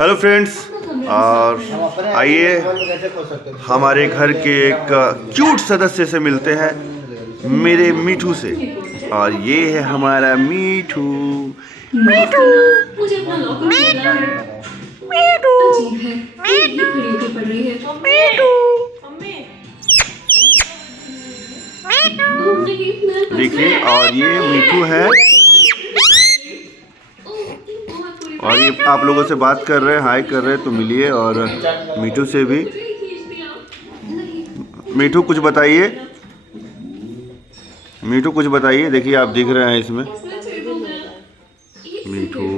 Hello friends, और आइए हमारे घर के एक क्यूट सदस्य से मिलते हैं, मेरे मीठू से। और ये है हमारा मीठू। मीठू मीठू मीठू। देखिए, और ये मीठू है, और ये आप लोगों से बात कर रहे हैं, हाय कर रहे हैं, तो मिलिए और मीठू से भी। मीठू कुछ बताइए, मीठू कुछ बताइए। देखिए आप दिख रहे हैं इसमें। मीठू